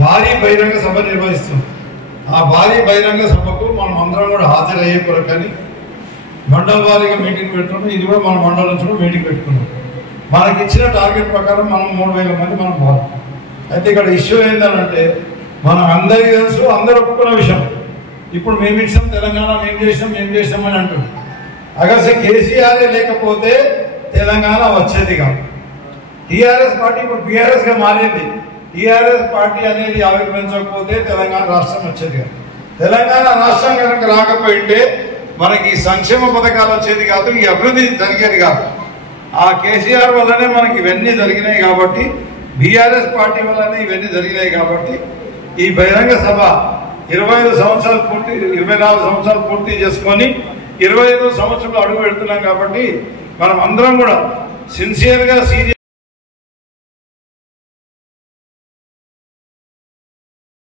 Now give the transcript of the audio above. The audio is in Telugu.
భారీ బహిరంగ సభ నిర్వహిస్తుంది. ఆ భారీ బహిరంగ సభకు మనం అందరం కూడా హాజరయ్యే కొరకని మండల వారీగా మీటింగ్ పెట్టుకున్నాం. ఇది కూడా మన మండలం నుంచి కూడా మీటింగ్ పెట్టుకున్నాం. మనకి ఇచ్చిన టార్గెట్ ప్రకారం మనం 3000 మంది మనం పోవాలి. అయితే ఇక్కడ ఇష్యూ ఏంటంటే మనం అందరికీ తెలుసు, అందరూ ఒప్పుకున్న విషయం. ఇప్పుడు మేము ఇచ్చాం తెలంగాణ, మేము చేసినాం అని అంటున్నాం. అగర్సే కేసీఆర్ లేకపోతే తెలంగాణ వచ్చేది కాదు. టీఆర్ఎస్ పార్టీ ఇప్పుడు బీఆర్ఎస్గా మారింది. టీఆర్ఎస్ పార్టీ అనేది ఆవిర్భవించకపోతే తెలంగాణ రాష్ట్రం వచ్చేది కాదు. తెలంగాణ రాష్ట్రం కనుక రాకపోయింటే మనకి సంక్షేమ పథకాలు వచ్చేది కాదు, ఈ అభివృద్ధి జరిగేది కాదు. ఆ కేసీఆర్ వల్లనే మనకి ఇవన్నీ జరిగినాయి కాబట్టి, బీఆర్ఎస్ పార్టీ వల్లనే ఇవన్నీ జరిగినాయి కాబట్టి ఈ బహిరంగ సభ 24 సంవత్సరాలు పూర్తి చేసుకొని 25వ సంవత్సరంలో అడుగు పెడుతున్నాం. కాబట్టి మనం అందరం కూడా సిన్సియర్గా